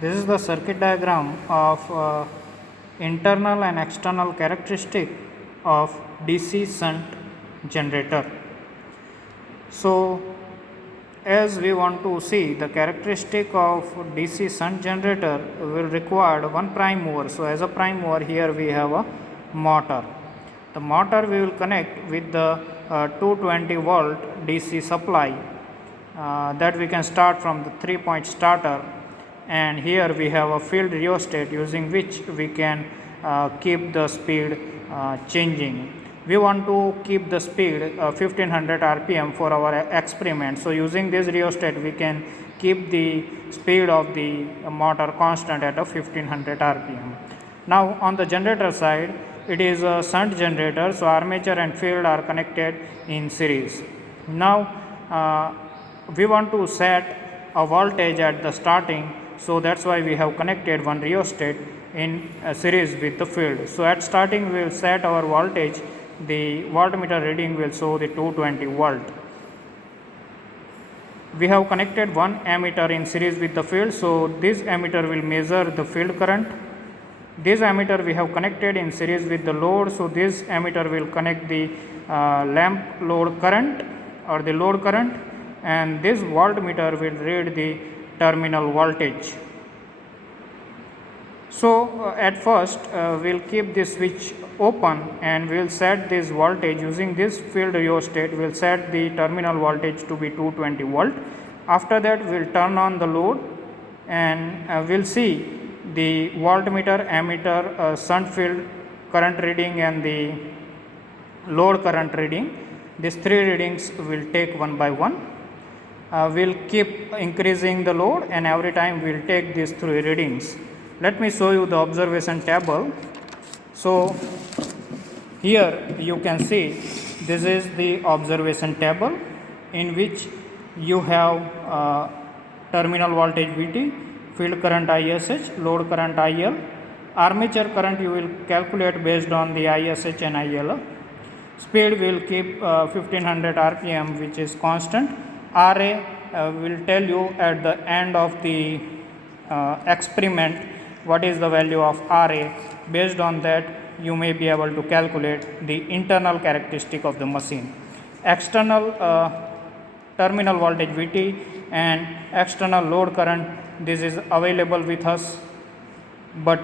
This is the circuit diagram of internal and external characteristic of DC shunt generator. So, as we want to see the characteristic of DC shunt generator will require one prime mover. So, as a prime mover here we have a motor. The motor we will connect with the 220 volt DC supply that we can start from the 3-point starter, and here we have a field rheostat using which we can keep the speed changing. We want to keep the speed 1500 rpm for our experiment. So using this rheostat we can keep the speed of the motor constant at a 1500 rpm. Now on the generator side, it is a shunt generator, so armature and field are connected in series. Now we want to set a voltage at the starting, so that's why we have connected one rheostat in a series with the field. So at starting we will set our voltage. The voltmeter reading will show the 220 volt. We have connected one ammeter in series with the field, so this ammeter will measure the field current. This ammeter we have connected in series with the load, so this ammeter will connect the lamp load current or the load current, and this voltmeter will read the terminal voltage. So at first we will keep this switch open and we will set this voltage using this field rheostat. We will set the terminal voltage to be 220 volt. After that we will turn on the load and we will see the voltmeter, ammeter, shunt field current reading and the load current reading. These three readings will take one by one. We will keep increasing the load and every time we will take these three readings. Let me show you the observation table. So here you can see this is the observation table in which you have terminal voltage VT, field current ISH, load current IL, armature current you will calculate based on the ISH and IL. Speed will keep 1500 rpm, which is constant. RA will tell you at the end of the experiment what is the value of RA. Based on that you may be able to calculate the internal characteristic of the machine. External terminal voltage VT and external load current, this is available with us, but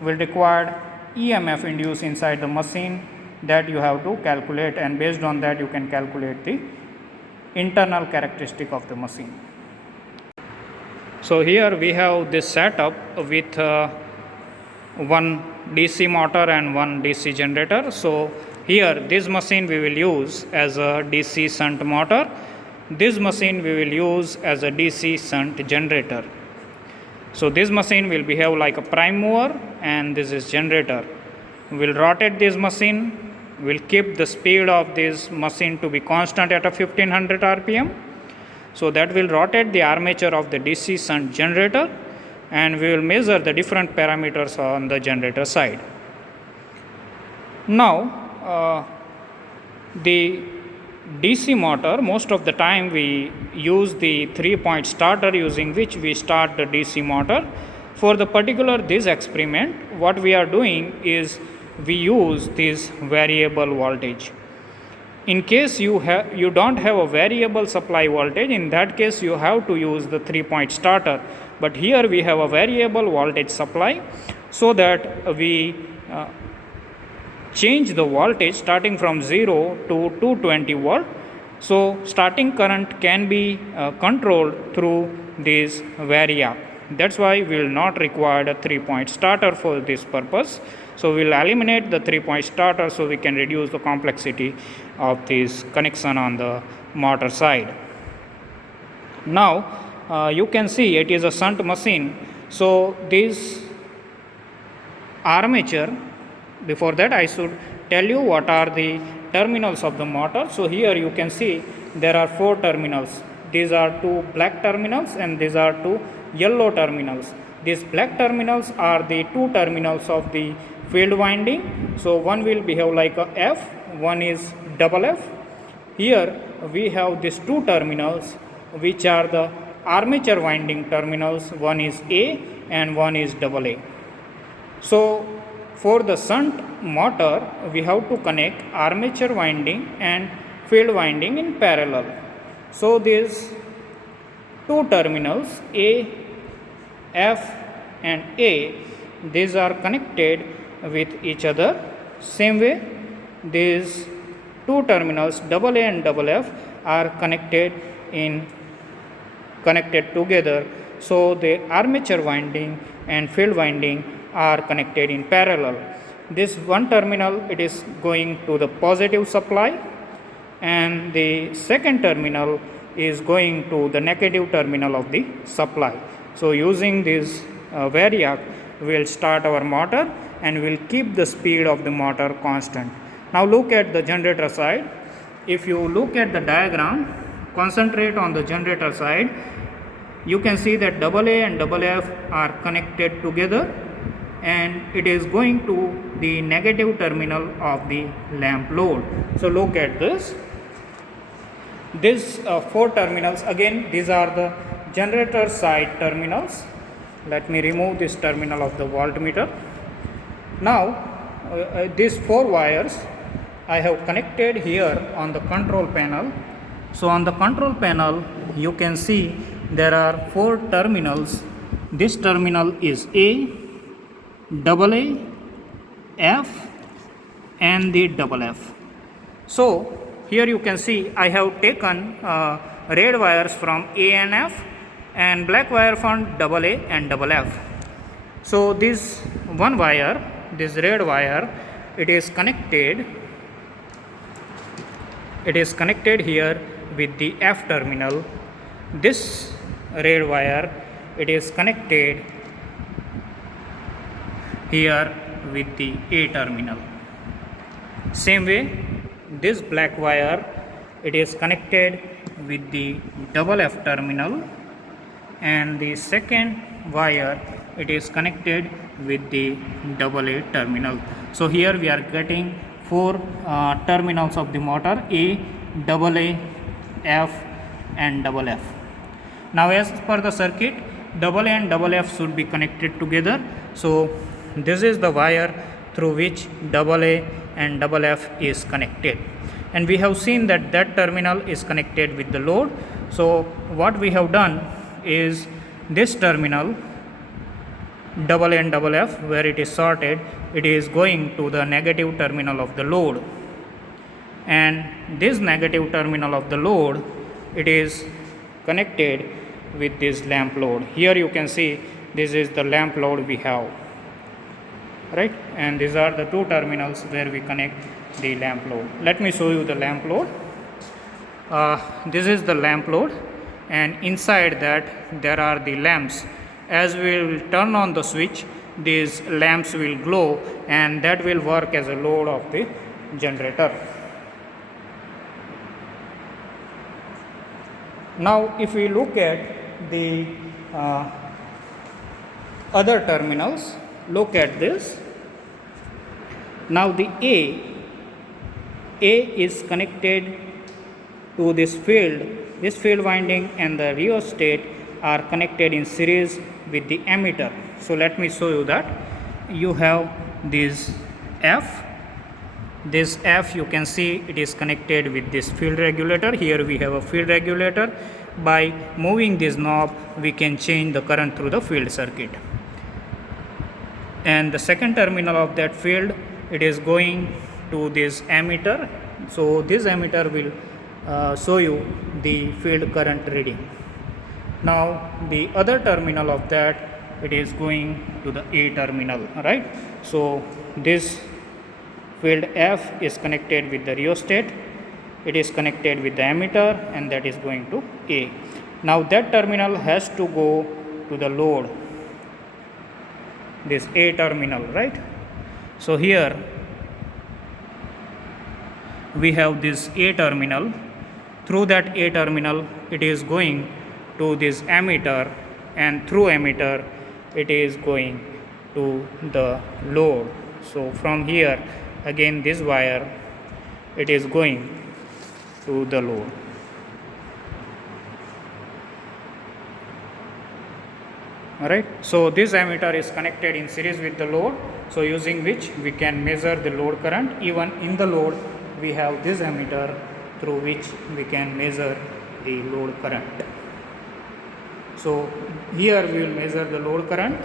will require EMF induced inside the machine that you have to calculate, and based on that you can calculate the internal characteristic of the machine. So here we have this setup with one DC motor and one DC generator. So here this machine we will use as a DC shunt motor. This machine we will use as a DC shunt generator. So this machine will behave like a prime mover and this is generator. We will rotate this machine. We will keep the speed of this machine to be constant at a 1500 rpm. So that will rotate the armature of the DC shunt generator and we will measure the different parameters on the generator side. Now the DC motor, most of the time we use the 3-point starter using which we start the DC motor. For the particular this experiment, what we are doing is we use this variable voltage. In case you don't have a variable supply voltage, in that case you have to use the 3-point starter, but here we have a variable voltage supply, so that we change the voltage starting from 0 to 220 volt. So starting current can be controlled through this variac. That's why we will not require a 3-point starter for this purpose. So we will eliminate the 3-point starter so we can reduce the complexity of this connection on the motor side. Now you can see it is a shunt machine. So this armature, before that I should tell you what are the terminals of the motor. So here you can see there are 4 terminals. These are 2 black terminals and these are 2 yellow terminals. These black terminals are the 2 terminals of the field winding. So one will behave like a F, one is double F. Here we have these 2 terminals which are the armature winding terminals, one is A and one is AA. So for the shunt motor, we have to connect armature winding and field winding in parallel. So these two terminals A, F and A, these are connected with each other. Same way, these two terminals AA and FF are connected together, so the armature winding and field winding are connected in parallel. This one terminal, it is going to the positive supply, and the second terminal is going to the negative terminal of the supply. So using this variac, we will start our motor and we will keep the speed of the motor constant. Now look at the generator side. If you look at the diagram, concentrate on the generator side, you can see that AA and FF are connected together and it is going to the negative terminal of the lamp load. So look at this. These four terminals, again these are the generator side terminals. Let me remove this terminal of the voltmeter. Now these four wires I have connected here on the control panel. So on the control panel you can see there are four terminals. This terminal is A, AA, F and the FF. So here you can see I have taken red wires from A and F and black wire from AA and FF. So this one wire, this red wire, it is connected here with the F terminal. This red wire, it is connected here with the A terminal. Same way, this black wire, it is connected with the FF terminal, and the second wire, it is connected with the AA terminal. So here we are getting four terminals of the motor: A, AA, F and FF. Now as per the circuit, AA and FF should be connected together. So this is the wire through which AA and FF is connected, and we have seen that that terminal is connected with the load. So what we have done is this terminal AA and FF, where it is sorted, it is going to the negative terminal of the load, and this negative terminal of the load, it is connected with this lamp load. Here you can see this is the lamp load we have, right, and these are the two terminals where we connect the lamp load. Let me show you the lamp load. This is the lamp load, and inside that there are the lamps. As we will turn on the switch, these lamps will glow, and that will work as a load of the generator. Now if we look at the other terminals, look at this. Now the A is connected to this field winding, and the rheostat are connected in series with the ammeter. So let me show you that. You have this F. This F, you can see it is connected with this field regulator. Here we have a field regulator. By moving this knob, we can change the current through the field circuit. And the second terminal of that field, it is going to this ammeter. So this ammeter will show you the field current reading. Now the other terminal of that, it is going to the A terminal, right? So this field F is connected with the rheostat, it is connected with the ammeter, and that is going to A. Now that terminal has to go to the load, this A terminal, right? So here we have this A terminal. Through that A terminal, it is going to this ammeter, and through ammeter it is going to the load. So from here again this wire, it is going to the load. Alright, so this ammeter is connected in series with the load, so using which we can measure the load current. Even in the load we have this ammeter through which we can measure the load current. So here we will measure the load current.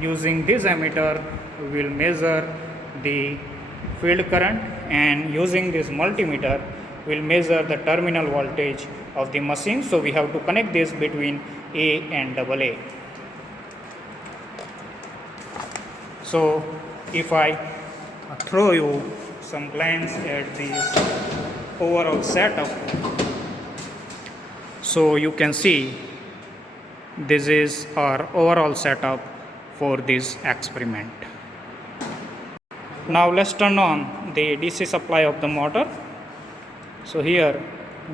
Using this ammeter we will measure the field current, and using this multimeter we will measure the terminal voltage of the machine. So we have to connect this between A and AA. So if I throw you some glance at this overall setup, so you can see this is our overall setup for this experiment. Now let's turn on the DC supply of the motor. So here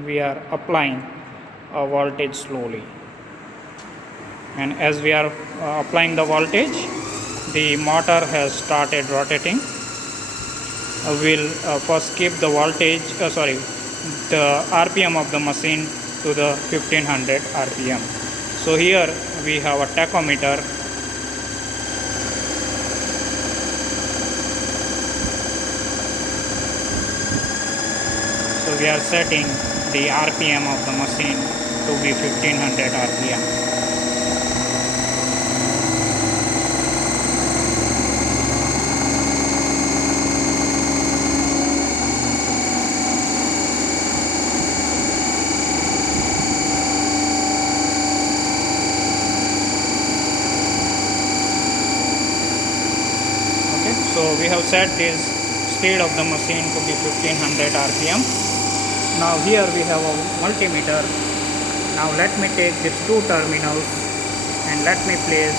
we are applying a voltage slowly, and as we are applying the voltage, the motor has started rotating. We'll first keep the voltage, the RPM of the machine to the 1500 RPM. So here we have a tachometer. So we are setting the RPM of the machine to be 1500 RPM. So we have set this speed of the machine to be 1500 RPM. Now here we have a multimeter. Now let me take these two terminals and let me place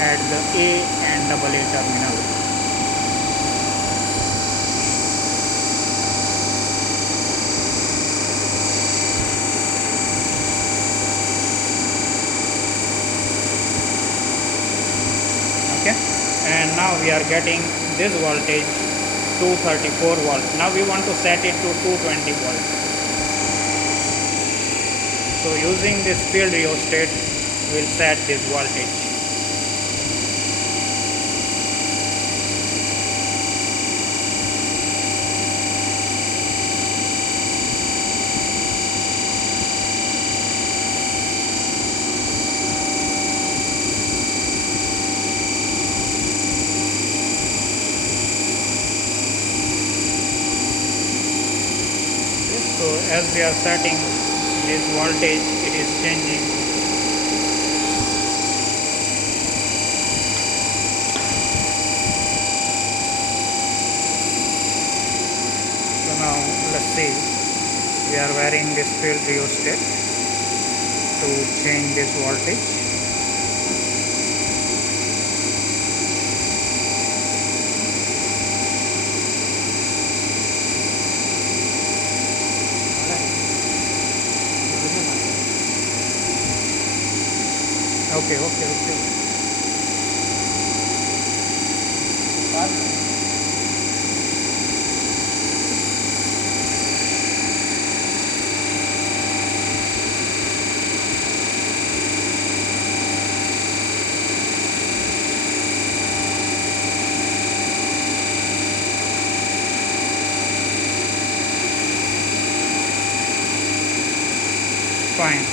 at the A and AA terminal. Okay, and now we are getting this voltage 234 volts. Now we want to set it to 220 volts. So using this field rheostat we will set this voltage. So as we are setting this voltage, it is changing. So now let's see, we are wearing this field rheostat to change this voltage. Okay. Fine.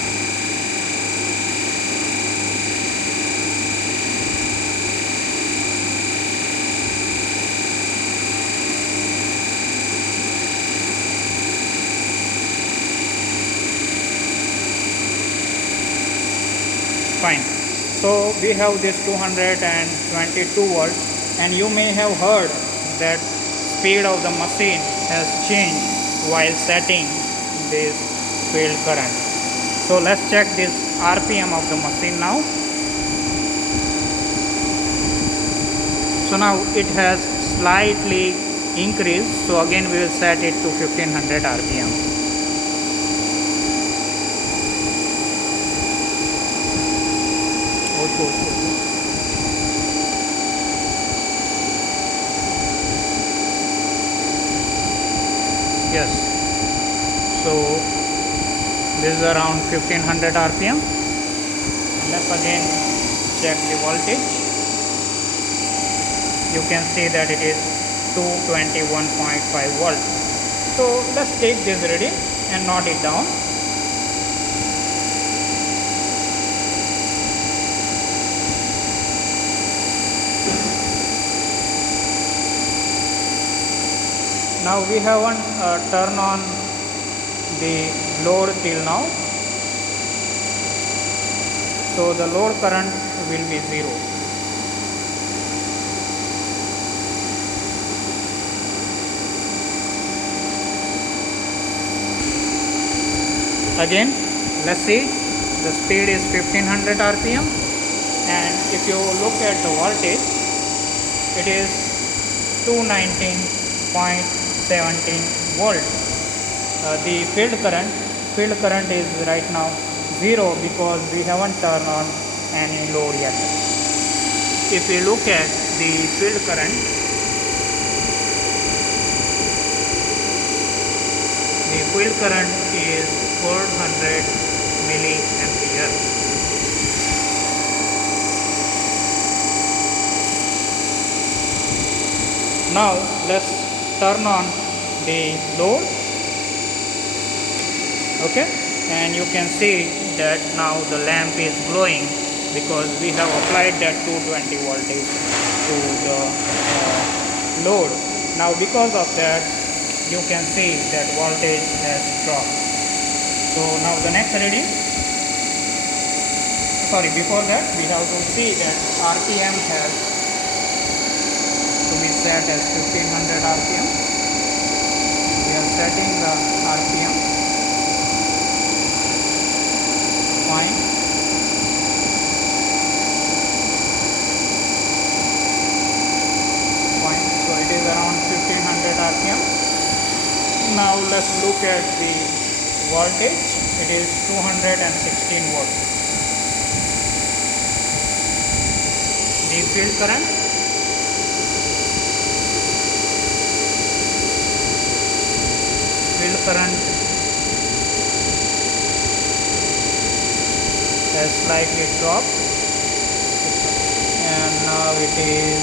Fine. So we have this 222 volts, and you may have heard that speed of the machine has changed while setting this field current. So let's check this RPM of the machine now. So now it has slightly increased, so again we will set it to 1500 RPM. Yes, so this is around 1500 RPM, and let's again check the voltage. You can see that it is 221.5 volt. So let's take this reading and note it down. Now we haven't turned on the load till now, so the load current will be 0. Again, let's see, the speed is 1500 rpm, and if you look at the voltage, it is 219.17 volt. The field current is right now 0 because we haven't turned on any load yet. If we look at the field current, the field current is 400 milliampere. Now let's turn on the load. Okay, and you can see that now the lamp is glowing because we have applied that 220 voltage to the load. Now because of that, you can see that voltage has dropped. So now the next reading, before that we have to see that RPM has to be set as 1500 RPM. We are setting the RPM. Fine. So it is around 1500 RPM. Now let's look at the voltage. It is 216 volt. The field current, has slightly dropped, and now it is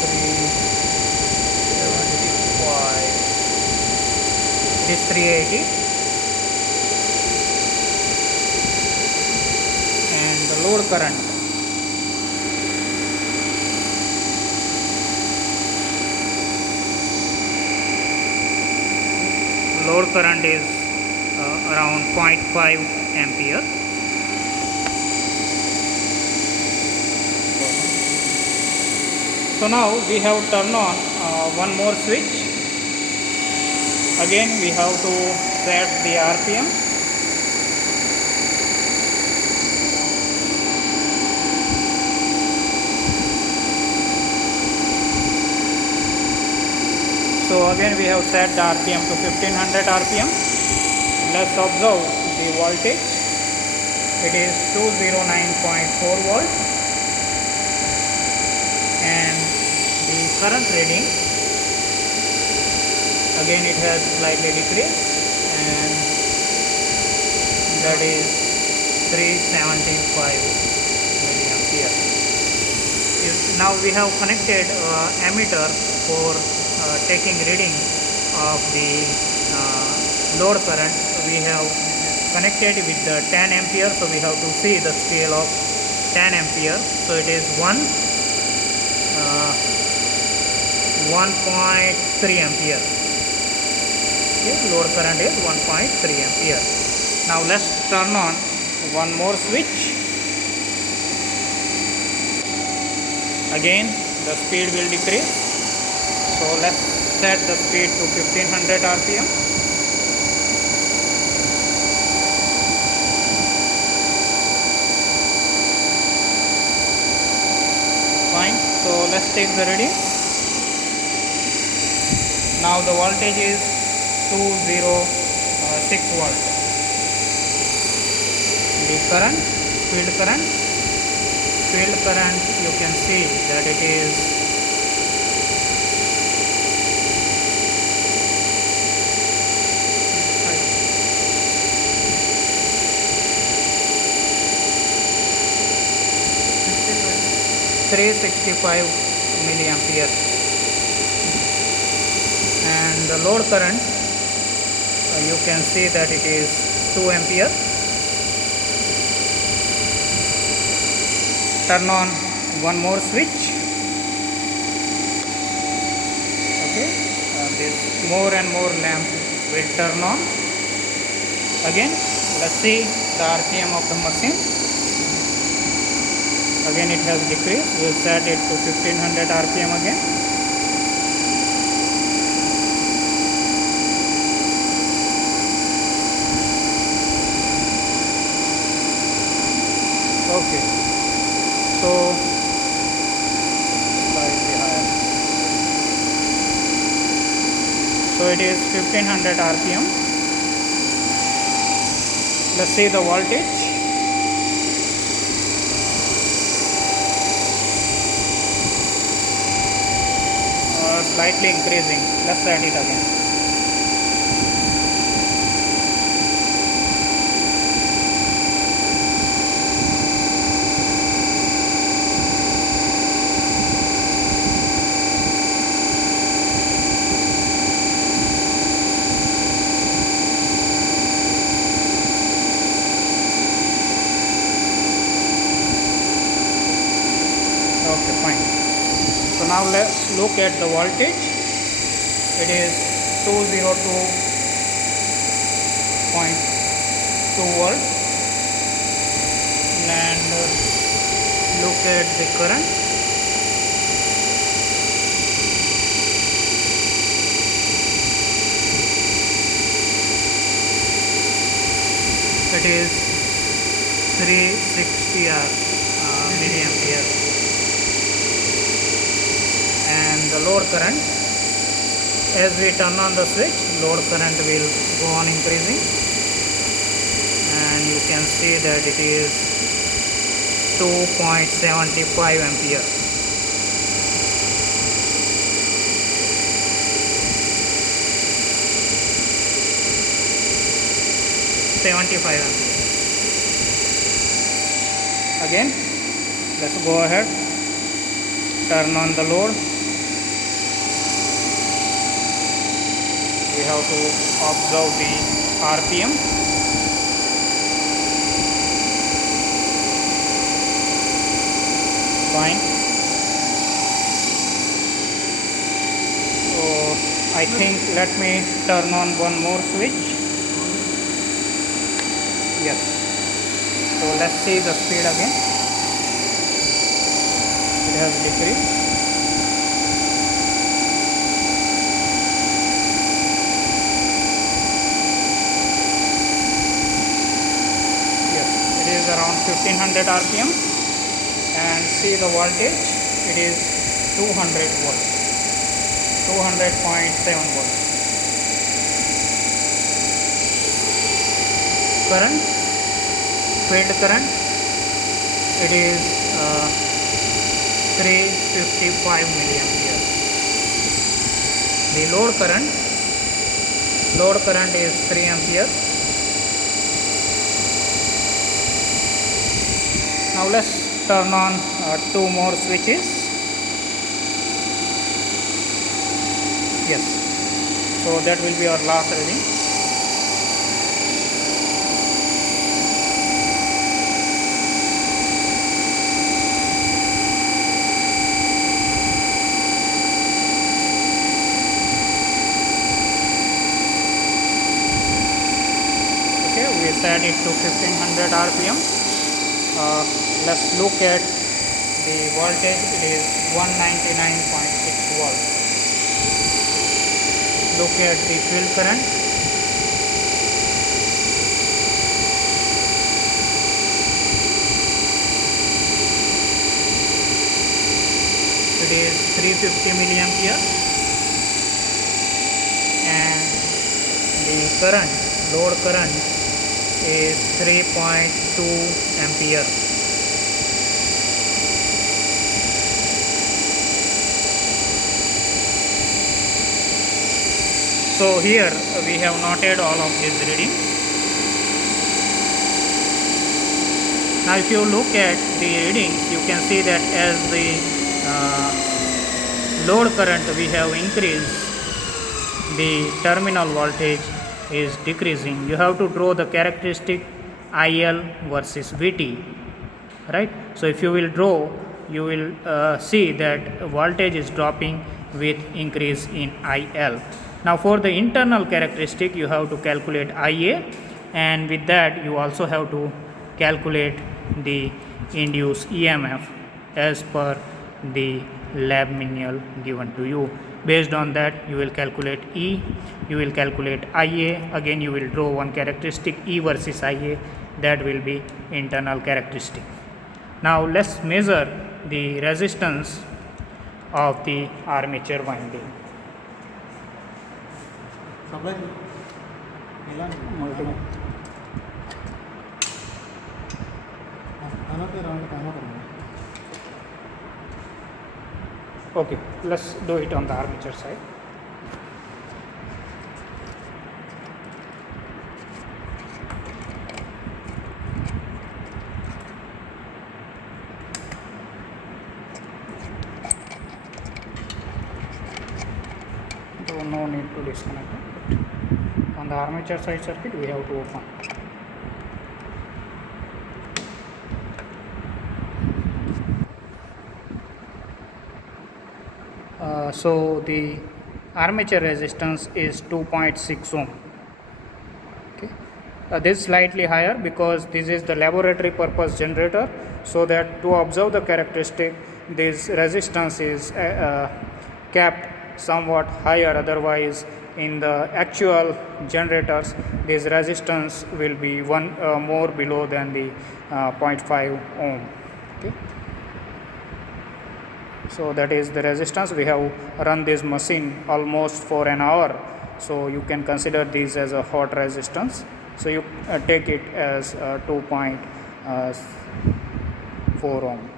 375. It is 380, and the load current is around 0.5 ampere. So now we have turned on one more switch. Again we have to set the RPM. So again we have set the RPM to 1500 RPM. Let's observe the voltage. It is 209.4 volt, and the current reading, again it has slightly decreased, and that is 375 milliampere. Now we have connected ammeter for taking reading of the load current. We have connected with the 10 ampere, so we have to see the scale of 10 ampere. So it is 1.3 ampere. Okay, load current is 1.3 ampere. Now let's turn on one more switch. Again the speed will decrease, so let's set the speed to 1500 rpm. Fine, so let's take the reading. Now the voltage is 206 volt. The current, field current, you can see that it is 365 milliampere, and the load current you can see that it is 2 ampere. Turn on one more switch. Okay, this more and more lamp will turn on. Again, let's see the RPM of the machine. Again it has decreased. We'll set it to 1500 RPM again. Okay, so slightly higher. So it is 1500 RPM. Let's see the voltage. Slightly increasing. Let's set it again. Okay, fine. So now let's look at the voltage. It is 202.2 volts, and look at the current. It is 360 milliampere, and the load current, as we turn on the switch, load current will go on increasing, and you can see that it is 2.75 ampere. Again, let's go ahead, turn on the load. We have to observe the RPM. Fine. So I think let me turn on one more switch. Yes. So let's see the speed again. It has decreased. Yes, it is around 1500 RPM, and see the voltage. It is 200 volts, 200.7 volts. Current, field current, it is 355 milliampere. The load current is 3 ampere. Now let's turn on two more switches. Yes, so that will be our last reading. Okay, we set it to 1500 RPM. Let's look at the voltage. It is 199.6 volts. Look at the field current. It is 350 milliampere, and the current, load current, is 3.2 ampere. So here we have noted all of these readings. Now if you look at the readings, you can see that as the load current we have increased, the terminal voltage is decreasing. You have to draw the characteristic IL versus VT, right? So if you will draw, you will see that voltage is dropping with increase in IL. Now for the internal characteristic, you have to calculate IA, and with that you also have to calculate the induced EMF as per the lab manual given to you. Based on that, you will calculate E, you will calculate IA, again you will draw one characteristic E versus IA, that will be internal characteristic. Now let's measure the resistance of the armature winding. Okay, let's do it on the armature side. So no need to disconnect it. On the armature side circuit, we have to open. So the armature resistance is 2.6 ohm. Okay. This is slightly higher because this is the laboratory purpose generator, so that to observe the characteristic, this resistance is kept somewhat higher. Otherwise, in the actual generators, this resistance will be one more below than the 0.5 ohm. Okay. So that is the resistance. We have run this machine almost for an hour, so you can consider this as a hot resistance. So you take it as 2.4 ohm.